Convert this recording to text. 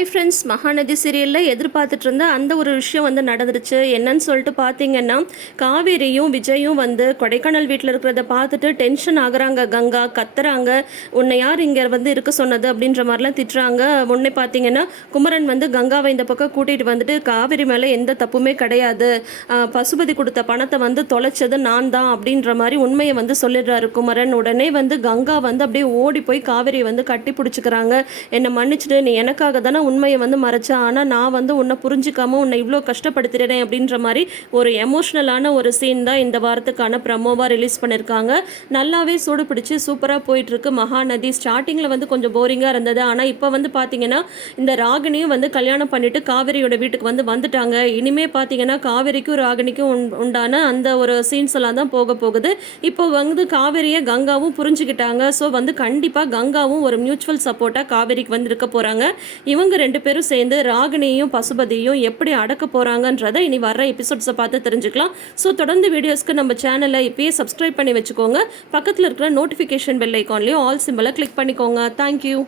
Hi friends Mahanadi சீரியலில் எதிர்பார்த்துட்டு இருந்த அந்த ஒரு விஷயம் வந்து நடந்துருச்சு. என்னன்னு சொல்லிட்டு பார்த்தீங்கன்னா காவேரியும் விஜயும் வந்து கொடைக்கானல் வீட்டில் இருக்கிறத பார்த்துட்டு டென்ஷன் ஆகுறாங்க. கங்கா கத்துறாங்க. உன்னை யார் இங்கே வந்து இருக்க சொன்னது அப்படின்ற மாதிரிலாம் திட்டுறாங்க. முன்னே பார்த்தீங்கன்னா குமரன் வந்து கங்காவை இந்த பக்கம் கூட்டிகிட்டு வந்துட்டு காவேரி மேலே எந்த தப்புமே கிடையாது. பசுபதி கொடுத்த பணத்தை வந்து தொலைச்சது நான் தான் அப்படின்ற மாதிரி உண்மையை வந்து சொல்லிடுறாரு குமரன். உடனே வந்து கங்கா வந்து அப்படியே ஓடி போய் காவேரியை வந்து கட்டி பிடிச்சிக்கிறாங்க. என்னை மன்னிச்சிட்டு நீ எனக்காக தானே உண்மையை வந்து மறைச்சா ஆனால் நான் வந்து உன்னை புரிஞ்சிக்காமல் உன்னை இவ்வளோ கஷ்டப்படுத்திடுறேன் அப்படின்ற மாதிரி ஒரு எமோஷ்னலான ஒரு சீன் தான் இந்த வாரத்துக்கான ப்ரமோவாக ரிலீஸ் பண்ணியிருக்காங்க நல்லாவே சூடு பிடிச்சி சூப்பராக போயிட்டுருக்கு. மகாநதி ஸ்டார்டிங்கில் வந்து கொஞ்சம் போரிங்காக இருந்தது. ஆனால் இப்போ வந்து பார்த்தீங்கன்னா இந்த ராகினியும் வந்து கல்யாணம் பண்ணிட்டு காவேரியோட வீட்டுக்கு வந்து வந்துட்டாங்க. இனிமே பார்த்தீங்கன்னா காவேரிக்கும் ராகினிக்கும் உண்- உண்டான அந்த ஒரு சீன்ஸ் எல்லாம் தான் போக போகுது. இப்போ வந்து காவேரியை கங்காவும் புரிஞ்சுக்கிட்டாங்க. ஸோ வந்து கண்டிப்பாக கங்காவும் ஒரு மியூச்சுவல் சப்போர்ட்டாக காவேரிக்கு வந்து இருக்க போகிறாங்க இவங்க இவங்க ரெண்டு பேரும் சேர்ந்து ராகினியும் பசுபதியும் எப்படி அடக்க போகிறாங்கன்றதை இனி வர்ற எபிசோட்ஸை பார்த்து தெரிஞ்சுக்கலாம். ஸோ தொடர்ந்து வீடியோஸ்க்கு நம்ம சேனலை இப்பயே சப்ஸ்கிரைப் பண்ணி வச்சுக்கோங்க. பக்கத்தில் இருக்கிற நோட்டிஃபிகேஷன் பெல் ஐக்கான்லேயும் ஆல் சிம்பிளை கிளிக் பண்ணிக்கோங்க. Thank you